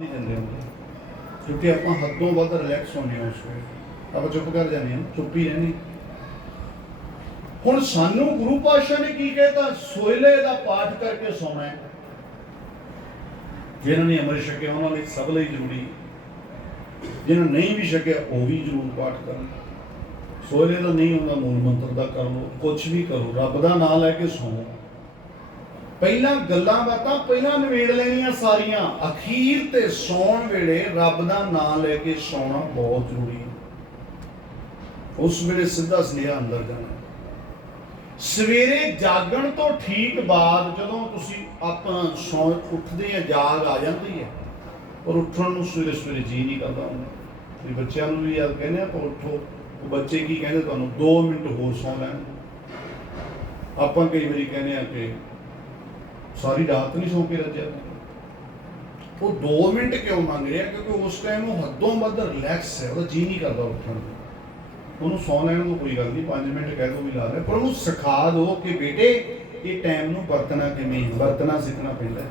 ਨਹੀਂ ਦਿੰਦੇ ਕਿਉਂਕਿ ਆਪਾਂ ਹੱਦੋਂ ਵੱਧ ਰਿਲੈਕਸ ਹੋਣੇ ਹਾਂ ਉਸ ਵੇਲੇ। ਆਪਾਂ ਚੁੱਪ ਕਰ ਜਾਂਦੇ ਹਾਂ, ਚੁੱਪ ਹੀ ਰਹਿੰਦੇ ਹੁਣ ਸਾਨੂੰ ਗੁਰੂ ਪਾਤਸ਼ਾਹ ਨੇ ਕੀ ਕਹਿਤਾ? ਸੋਇਲੇ ਦਾ ਪਾਠ ਕਰਕੇ ਸੌਣਾ ਹੈ। ਜਿਨ੍ਹਾਂ ਨੇ ਅੰਮ੍ਰਿਤ ਛਕਿਆ, ਉਹਨਾਂ ਲਈ ਸਭ ਲਈ ਜ਼ਰੂਰੀ ਹੈ। ਜਿਹਨਾਂ ਨਹੀਂ ਵੀ ਛਕਿਆ, ਉਹ ਵੀ ਜ਼ਰੂਰ ਪਾਠ ਕਰਨ। ਸੋਇਲੇ ਦਾ ਨਹੀਂ ਹੁੰਦਾ, ਮੂਲ ਮੰਤਰ ਦਾ ਕਰ ਲੋ ਕੁਝ ਵੀ ਕਰੋ। ਰੱਬ ਦਾ ਨਾਮ ਲੈ ਕੇ ਸੌਂ। ਪਹਿਲਾਂ ਗੱਲਾਂ ਬਾਤਾਂ, ਪਹਿਲਾਂ ਨਿਬੇੜ ਲੈਣੀਆਂ ਸਾਰੀਆਂ। ਅਖੀਰ ਤੇ ਸੌਣ ਵੇਲੇ ਰੱਬ ਦਾ ਨਾਮ ਲੈ ਕੇ ਸੌਣਾ ਬਹੁਤ ਜ਼ਰੂਰੀ ਹੈ। ਉਸ ਵੇਲੇ ਸਿੱਧਾ ਸੁਨੇਹਾ ਅੰਦਰ ਜਾਣਾ ਸਵੇਰੇ ਜਾਗਣ ਤੋਂ ਠੀਕ ਬਾਅਦ ਜਦੋਂ ਤੁਸੀਂ ਆਪਾਂ ਸੌਂ ਉੱਠਦੇ ਆ ਜਾਗ ਆ ਜਾਂਦੀ ਹੈ ਪਰ ਉੱਠਣ ਨੂੰ ਸਵੇਰੇ ਸਵੇਰੇ ਜੀ ਨਹੀਂ ਕਰਦਾ ਹੁੰਦਾ। ਵੀ ਬੱਚਿਆਂ ਨੂੰ ਵੀ ਯਾਦ ਕਹਿੰਦੇ ਆ ਪਰ ਉੱਠੋ, ਉਹ ਬੱਚੇ ਕੀ ਕਹਿੰਦੇ ਤੁਹਾਨੂੰ 2 ਮਿੰਟ ਹੋਰ ਸੌਂ ਲੈਣ। ਆਪਾਂ ਕਈ ਵਾਰੀ ਕਹਿੰਦੇ ਆ ਕਿ ਸਾਰੀ ਰਾਤ ਨਹੀਂ ਸੌਂ ਕੇ ਰੱਜਿਆ। ਉਹ 2 ਮਿੰਟ ਕਿਉਂ ਮੰਗ ਰਿਹਾ? ਕਿਉਂਕਿ ਉਸ ਟਾਈਮ ਉਹ ਹੱਦੋਂ ਵੱਧ ਰਿਲੈਕਸ ਹੈ ਉਹਦਾ ਜੀ ਨਹੀਂ ਕਰਦਾ ਉੱਠਣ ਨੂੰ। ਉਹਨੂੰ ਸੌਂ ਲੈਣ ਨੂੰ ਕੋਈ ਗੱਲ ਨਹੀਂ 5 ਮਿੰਟ ਕਹਿ ਦੋ ਵੀ ਲਾ ਲੈ। ਪਰ ਉਹਨੂੰ ਸਿਖਾ ਦਿਓ ਕਿ ਬੇਟੇ ਇਹ ਟਾਈਮ ਨੂੰ ਵਰਤਣਾ ਕਿਵੇਂ ਹੈ, ਵਰਤਣਾ ਸਿੱਖਣਾ ਪੈਂਦਾ ਹੈ।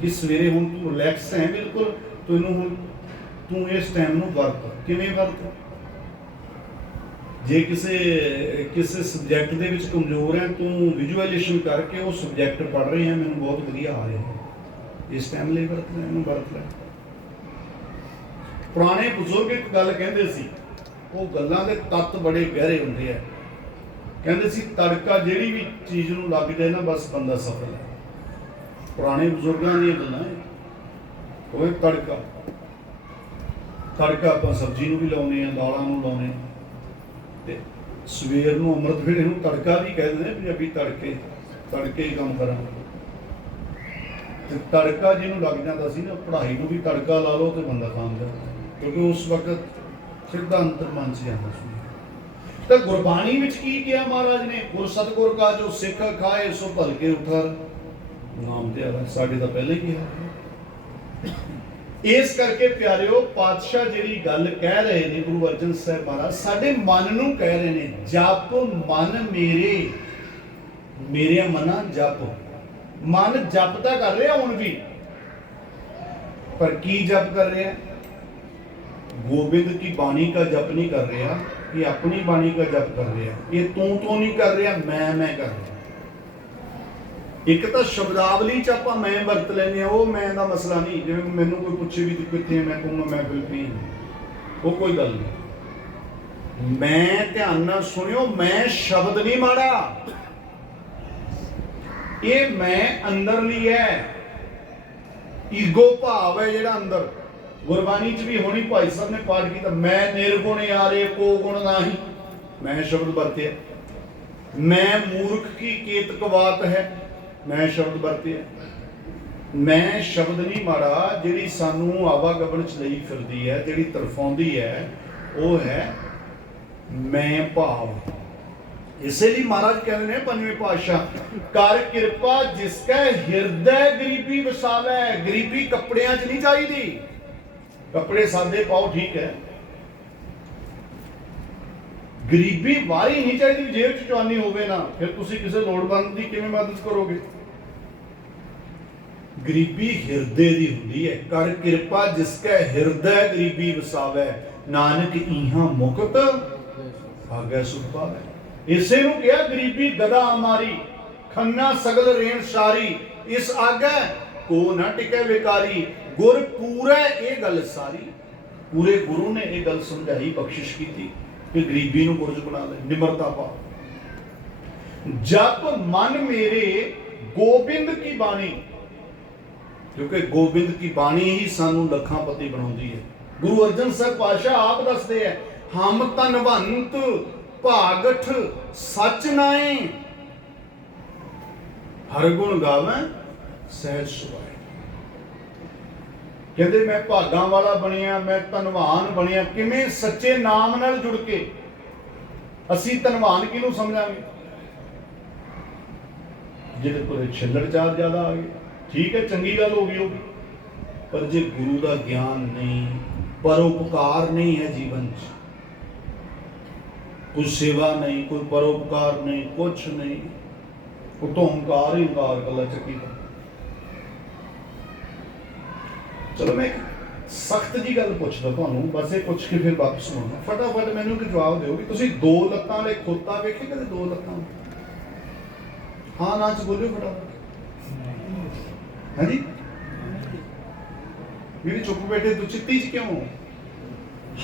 ਕਿ ਸਵੇਰੇ ਹੁਣ ਤੂੰ ਰਿਲੈਕਸ ਹੈ ਬਿਲਕੁਲ। ਤੈਨੂੰ ਹੁਣ ਤੂੰ ਇਸ ਟਾਈਮ ਨੂੰ ਵਰਤ। ਕਿਵੇਂ ਵਰਤ? ਜੇ ਕਿਸੇ ਕਿਸੇ ਸਬਜੈਕਟ ਦੇ ਵਿੱਚ ਕਮਜ਼ੋਰ ਹੈ, ਤੂੰ ਵਿਜ਼ੂਅਲਾਈਜੇਸ਼ਨ ਕਰਕੇ ਉਹ ਸਬਜੈਕਟ ਪੜ੍ਹ ਰਹੇ ਹੈ, ਮੈਨੂੰ ਬਹੁਤ ਵਧੀਆ ਆ ਰਿਹਾ ਹੈ। ਇਸ ਟਾਈਮ ਲਈ ਵਰਤ ਲੈ ਇਹਨੂੰ ਵਰਤ ਲੈ ਪੁਰਾਣੇ ਬਜ਼ੁਰਗ ਇੱਕ ਗੱਲ ਕਹਿੰਦੇ ਸੀ, ਉਹ ਗੱਲਾਂ ਦੇ ਤੱਤ ਬੜੇ ਗਹਿਰੇ ਹੁੰਦੇ ਆ। ਕਹਿੰਦੇ ਸੀ, ਤੜਕਾ ਜਿਹੜੀ ਵੀ ਚੀਜ਼ ਨੂੰ ਲੱਗ ਜਾਏ ਨਾ, ਬਸ ਬੰਦਾ ਸਫਲ ਹੈ। ਪੁਰਾਣੇ ਬਜ਼ੁਰਗਾਂ ਦੀਆਂ ਗੱਲਾਂ ਉਹ ਇੱਕ ਤੜਕਾ। ਤੜਕਾ ਆਪਾਂ ਸਬਜ਼ੀ ਨੂੰ ਵੀ ਲਾਉਨੇ ਆ ਦਾਲਾਂ ਨੂੰ ਲਾਉਨੇ ਆ ਤੇ ਸਵੇਰ ਨੂੰ ਅੰਮ੍ਰਿਤ ਵੇਲੇ ਨੂੰ ਤੜਕਾ ਵੀ ਕਹਿੰਦੇ ਨੇ ਪੰਜਾਬੀ ਤੜਕੇ ਤੜਕੇ ਹੀ ਕੰਮ ਕਰਾਂ ਤੇ ਤੜਕਾ ਜਿਹਨੂੰ ਲੱਗ ਜਾਂਦਾ ਸੀ ਨਾ, ਪੜ੍ਹਾਈ ਨੂੰ ਵੀ ਤੜਕਾ ਲਾ ਲਓ ਤੇ ਬੰਦਾ ਕਾਮਯਾਬ ਕਿਉਂਕਿ ਉਸ ਵਕਤ ਸਿੱਧਾ ਅੰਤਰ ਮਨ ਚ ਜਾਂਦਾ ਸੀ। ਤਾਂ ਗੁਰਬਾਣੀ ਵਿੱਚ ਕੀ ਕਿਹਾ ਮਹਾਰਾਜ ਨੇ? ਗੁਰ ਸਤਗੁਰ ਕਾ ਜੋ ਸਿੱਖ ਖਾਏ, ਸੋ ਭਲਕੇ ਉਠਰ। ਨਾਮ ਤੇ ਆਵਾ ਸਾਡੇ ਤਾਂ ਪਹਿਲੇ ਹੀ ਕਿਹਾ। ਇਸ ਕਰਕੇ ਪਿਆਰਿਓ, ਪਾਤਸ਼ਾਹ ਜਿਹੜੀ ਗੱਲ ਕਹਿ ਰਹੇ ਨੇ ਗੁਰੂ ਅਰਜਨ ਸਾਹਿਬ ਮਹਾਰਾਜ, ਸਾਡੇ ਮਨ ਨੂੰ ਕਹਿ ਰਹੇ ਨੇ, ਜਪ ਮਨ ਮੇਰੇ ਮੇਰੇ ਮਨਾ ਜਪ। ਮਨ ਜਪ ਤਾਂ ਕਰ ਰਿਹਾ ਹੁਣ ਵੀ। ਪਰ ਕੀ ਜਪ ਕਰ ਰਿਹਾ? ਗੋਬਿੰਦ ਦੀ ਬਾਣੀ ਦਾ ਜਪ ਨਹੀਂ ਕਰ ਰਿਹਾ? ਇਹ ਆਪਣੀ ਬਾਣੀ ਦਾ ਜਪ ਕਰ ਰਿਹਾ। ਇਹ ਤੂੰ ਤੂੰ ਨਹੀਂ ਕਰ ਰਿਹਾ ਮੈਂ ਮੈਂ ਕਰ ਰਿਹਾ। ਇੱਕ ਤਾਂ ਸ਼ਬਦਾਵਲੀ ਚ ਆਪਾਂ ਮੈਂ ਵਰਤ ਲੈਂਦੇ ਆ ਉਹ ਮੈਂ ਦਾ ਮਸਲਾ ਨਹੀਂ। ਜਿਵੇਂ ਮੈਨੂੰ ਕੋਈ ਪੁੱਛੇ ਵੀ ਤੂੰ ਕਿੱਥੇ ਹੈ, ਮੈਂ ਕਹੂੰਗਾ ਮੈਂ ਫਿਲਪੀਨ ਉਹ ਕੋਈ ਗੱਲ ਨਹੀਂ। ਮੈਂ ਧਿਆਨ ਨਾਲ ਸੁਣਿਓ ਮੈਂ ਸ਼ਬਦ ਨਹੀਂ ਮਾੜਾ। ਇਹ ਮੈਂ ਅੰਦਰਲੀ ਹੈ। ਈਗੋ ਭਾਵ ਹੈ ਜਿਹੜਾ ਅੰਦਰ। ਗੁਰਬਾਣੀ ਚ ਵੀ ਹੋਣੀ ਭਾਈ ਸਾਹਿਬ ਨੇ ਪਾਠ ਕੀਤਾ ਮੈਂ ਨਿਰਗੁਣ ਯਾਰੇ ਕੋ ਗੁਣ ਨਾਹੀ। ਮੈਂ ਸ਼ਬਦ ਵਰਤਿਆ। ਮੈਂ ਮੂਰਖ ਕੀ ਕੇਤਕ ਬਾਤ ਹੈ। ਮੈਂ ਸ਼ਬਦ ਵਰਤਿਆ। ਮੈਂ ਸ਼ਬਦ ਨਹੀਂ ਮਾੜਾ, ਜਿਹੜੀ ਸਾਨੂੰ ਆਵਾਗਮਨ ਚ ਲਈ ਫਿਰਦੀ ਹੈ, ਜਿਹੜੀ ਤਰਫਾਉਂਦੀ ਹੈ, ਉਹ ਹੈ ਮੈਂ ਭਾਵ। ਇਸੇ ਲਈ ਮਹਾਰਾਜ ਕਹਿੰਦੇ ਨੇ ਪੰਜਵੇਂ ਪਾਤਸ਼ਾਹ, ਕਰ ਕਿਰਪਾ ਜਿਸ ਕੈ ਹਿਰਦੈ ਗਰੀਬੀ ਵਸਾਵੇ। ਗਰੀਬੀ ਕੱਪੜਿਆਂ 'ਚ ਨਹੀਂ ਚਾਹੀਦੀ। ਕੱਪੜੇ ਸਾਦੇ ਪਾਓ, ਠੀਕ ਹੈ। ਗਰੀਬੀ ਵਾਰੀ ਨਹੀਂ ਚਾਹੀਦੀ ਜੇਬ 'ਚ ਚਵਾਨੀ ਹੋਵੇ ਨਾ, ਫਿਰ ਤੁਸੀਂ ਕਿਸੇ ਲੋੜਵੰਦ ਦੀ ਕਿਵੇਂ ਮਦਦ ਕਰੋਗੇ? ਗਰੀਬੀ ਹਿਰਦੇ ਦੀ ਹੁੰਦੀ ਹੈ, ਕਰ ਕਿਰਪਾ ਜਿਸ ਕੈ ਹਿਰਦੈ ਗਰੀਬੀ ਵਸਾਵੇ, ਨਾਨਕ ਇਹਾਂ ਮੁਕਤ ਆਗੇ ਸੁਖ ਇਸੇ ਨੂੰ ਕਿਹਾ ਗਰੀਬੀ ਗਦਾ ਮਾਰੀ ਖੰਨਾ ਸਗਲ ਰੇਣ ਸਾਰੀ, ਇਸ ਆਗੇ ਕੋ ਨਾ ਟਿਕੈ ਵਿਕਾਰੀ, ਗੁਰ ਪੂਰੇ ਇਹ ਗੱਲ ਸਾਰੀ। ਪੂਰੇ ਗੁਰੂ ਨੇ ਇਹ ਗੱਲ ਸਮਝਾਈ, ਬਖਸ਼ਿਸ਼ ਕੀਤੀ। ਕਿ ਗਰੀਬੀ ਨੂੰ ਗੁਰਜ ਬਣਾ ਲੈ, ਨਿਮਰਤਾ ਪਾ। ਜਪ ਮਨ ਮੇਰੇ ਗੋਬਿੰਦ ਕੀ ਬਾਣੀ, ਕਿਉਂਕਿ ਗੋਬਿੰਦ ਕੀ ਬਾਣੀ ਹੀ ਸਾਨੂੰ ਲੱਖਾਂ ਪਤੀ ਬਣਾਉਂਦੀ ਹੈ। ਗੁਰੂ ਅਰਜਨ ਸਾਹਿਬ ਪਾਸ਼ਾ ਆਪ ਦੱਸਦੇ ਹੈ, ਹਮ ਤਨਵੰਤ ਭਾਗਠ ਸਚ ਨਾਏ ਹਰ ਗੁਣ ਗਾਵੇਂ, ਸਹਿਜ ਸੁਭਾਏ। ਕਹਿੰਦੇ ਮੈਂ ਭਾਗਾਂ ਵਾਲਾ ਬਣਿਆ, ਮੈਂ ਧਨਵਾਨ ਬਣਿਆ। ਕਿਵੇਂ ਸੱਚੇ ਨਾਮ ਨਾਲ ਜੁੜ ਕੇ ਅਸੀਂ ਧਨਵਾਨ ਕਿਹਨੂੰ ਸਮਝਾਂਗੇ? ਜਿਹਦੇ ਕੋਲ ਛਿੱਲੜ ਚਾਰ ਜ਼ਿਆਦਾ ਆ ਗਏ। ਠੀਕ ਹੈ, ਚੰਗੀ ਗੱਲ ਹੋ ਗਈ ਉਹ ਪਰ ਜੇ ਗੁਰੂ ਦਾ ਗਿਆਨ ਨਹੀਂ ਪਰਉਪਕਾਰ ਨਹੀਂ ਹੈ ਜੀਵਨ 'ਚ। ਕੋਈ ਸੇਵਾ ਨਹੀਂ, ਕੋਈ ਪਰਉਪਕਾਰ ਨਹੀਂ, ਕੁਛ ਨਹੀਂ। ਉਹ ਤੋਂ ਹੰਕਾਰ ਹੀ ਹੰਕਾਰ ਕੱਲਾ ਚੱਕੀ ਦਾ ਚਲੋ ਮੈਂ ਸਖਤ ਜੀ ਗੱਲ ਪੁੱਛਦਾ ਤੁਹਾਨੂੰ ਬਸ ਇਹ ਪੁੱਛ ਕੇ ਫਿਰ ਵਾਪਸ ਮੁੜਨਾ ਫਟਾਫਟ ਮੈਨੂੰ ਇੱਕ ਜਵਾਬ ਦਿਓ ਕਿ ਤੁਸੀਂ ਦੋ ਲੱਤਾਂ ਵਾਲੇ ਖੋਤਾ ਵੇਖੇ ਕਦੇ ਦੋ ਲੱਤਾਂ ਹਾਂ ਨਾ ਚ ਬੋਲਿਓ ਫਟਾਫਟ। ਹਾਂਜੀ? ਮੇਰੀ ਚੁੱਪ ਬੈਠੇ ਤੂੰ ਚਿੱਤੀ ਚ ਕਿਉਂ?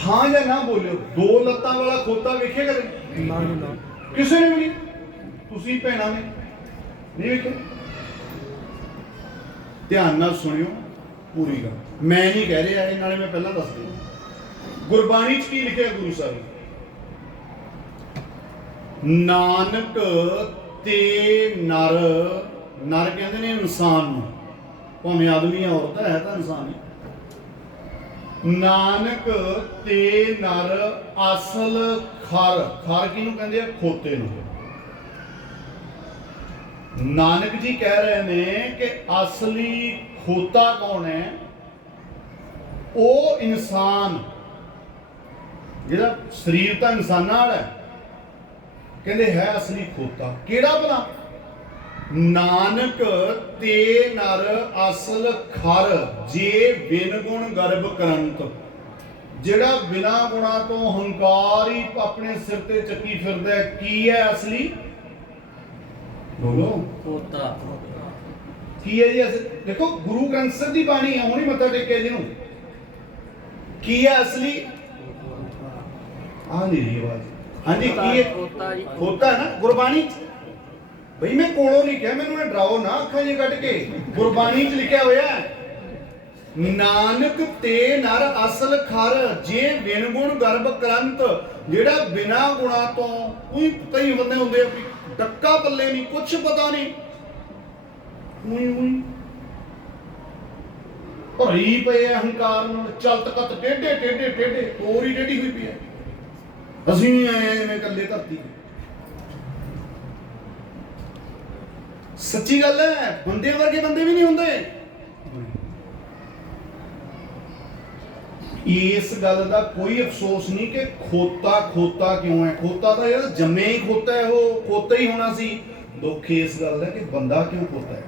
ਹਾਂ ਜਾਂ ਨਾ ਬੋਲਿਓ ਦੋ ਲੱਤਾਂ ਵਾਲਾ ਖੋਤਾ ਵੇਖੇ ਕਦੇ? ਨਾ ਜੀ ਨਾ। ਕਿਸੇ ਨੇ ਵੀ ਨਹੀਂ? ਤੁਸੀਂ ਭੈਣਾਂ ਨੇ। ਨਹੀਂ ਵੇਖਿਆ? ਧਿਆਨ ਨਾਲ ਸੁਣਿਓ। ਪੂਰੀ ਗੱਲ। ਮੈਂ ਨਹੀਂ ਕਹਿ ਰਿਹਾ ਇਹ, ਨਾਲੇ ਮੈਂ ਪਹਿਲਾਂ ਦੱਸ ਦਿਆਂ ਗੁਰਬਾਣੀ 'ਚ ਕੀ ਲਿਖਿਆ ਗੁਰੂ ਸਾਹਿਬ? ਨਾਨਕ ਤੇ ਨਰ ਨਰ ਕਹਿੰਦੇ ਨੇ ਇਨਸਾਨ ਨੂੰ। ਭਾਵੇਂ ਆਦਮੀ ਜਾਂ ਔਰਤ ਹੈ ਤਾਂ ਇਨਸਾਨ ਹੈ। ਨਾਨਕ ਤੇ ਨਰ ਅਸਲ ਖਰ ਖਰ ਕਿਹਨੂੰ ਕਹਿੰਦੇ ਆ? ਖੋਤੇ ਨੂੰ। ਨਾਨਕ ਜੀ ਕਹਿ ਰਹੇ ਨੇ ਕਿ ਅਸਲੀ ਖੋਤਾ ਕੌਣ ਹੈ? ਉਹ ਇਨਸਾਨ। ਜਿਹੜਾ ਸਰੀਰ ਤਾਂ ਇਨਸਾਨਾਂ ਵਾਲਾ ਹੈ। ਕਹਿੰਦੇ ਹੈ ਅਸਲੀ ਖੋਤਾ। ਕਿਹੜਾ ਭਲਾ? ਨਾਨਕ ਤੇ ਨਰ ਅਸਲ ਖਰ, ਜੇ ਬਿਨ ਗੁਣ ਗਰਭ ਕਰੰਤ। ਜਿਹੜਾ ਬਿਨਾ ਗੁਣਾ ਤੋਂ ਹੰਕਾਰ ਹੀ ਆਪਣੇ ਸਿਰ ਤੇ ਚੱਕੀ ਫਿਰਦਾ ਕੀ ਹੈ ਅਸਲੀ? ਬੋਲੋ। ਖੋਤਾ ਕੀ ਹੈ ਜੀ? ਦੇਖੋ ਗੁਰੂ ਗ੍ਰੰਥ ਸਾਹਿਬ ਦੀ ਬਾਣੀ ਹੈ ਹੁਣੀ ਮੱਥਾ ਟੇਕਿਆ ਜਿਹਨੂੰ ਕੀ ਹੈ ਅਸਲੀ? ਆ ਨਹੀਂ ਰਹੀ ਆਵਾਜ਼। ਹਾਂਜੀ ਕੀ ਹੈ? ਖੋਤਾ ਜੀ। ਹੈ ਨਾ ਗੁਰਬਾਣੀ ਚ। ਬਈ ਮੈਂ ਕੋਲੋਂ ਨਹੀਂ ਕਿਹਾ ਮੈਨੂੰ ਇਹ ਡਰਾਓ ਨਾ ਅੱਖਾਂ ਜੇ ਕੱਢ ਕੇ। ਗੁਰਬਾਣੀ ਚ ਲਿਖਿਆ ਹੋਇਆ ਹੈ ਨਾਨਕ ਤੇ ਨਰ ਅਸਲ ਖਰ ਜੇ ਬਿਨ ਗੁਣ ਗਰਭ ਕਰੰਤ ਜਿਹੜਾ ਬਿਨਾ ਗੁਣਾ ਤੋਂ ਕੋਈ ਕਈ ਬੰਦੇ ਹੁੰਦੇ ਆ ਵੀ ਡੱਕਾ ਪੱਲੇ ਨਹੀਂ ਕੁਝ ਪਤਾ ਨਹੀਂ। ਉਈ ਉਈ ਭਰੀ ਪਏ ਅਹੰਕਾਰ ਹੰਕਾਰ ਨਾਲ ਚਲਤ ਕਤ ਟੇਢੇ ਟੇਢੇ ਟੇਢੇ ਤੋਰ ਹੀ ਟੇਢੀ ਹੋਈ ਪਈ ਹੈ ਅਸੀਂ ਵੀ ਆਏ ਐਵੇਂ ਜਿਵੇਂ ਇਕੱਲੇ ਧਰਤੀ ਤੇ। ਸੱਚੀ ਗੱਲ ਹੈ, ਬੰਦੇ ਵਰਗੇ ਬੰਦੇ ਵੀ ਨਹੀਂ ਹੁੰਦੇ। ਇਸ ਗੱਲ ਦਾ ਕੋਈ ਅਫਸੋਸ ਨਹੀਂ ਕਿ ਖੋਤਾ ਖੋਤਾ ਕਿਉਂ ਹੈ? ਖੋਤਾ ਤਾਂ ਯਾਰ ਜੰਮੇ ਹੀ ਖੋਤਾ ਹੈ, ਉਹ ਖੋਤਾ ਹੀ ਹੋਣਾ ਸੀ। ਦੁੱਖ ਇਸ ਗੱਲ ਦਾ ਕਿ ਬੰਦਾ ਕਿਉਂ ਖੋਤਾ ਹੈ?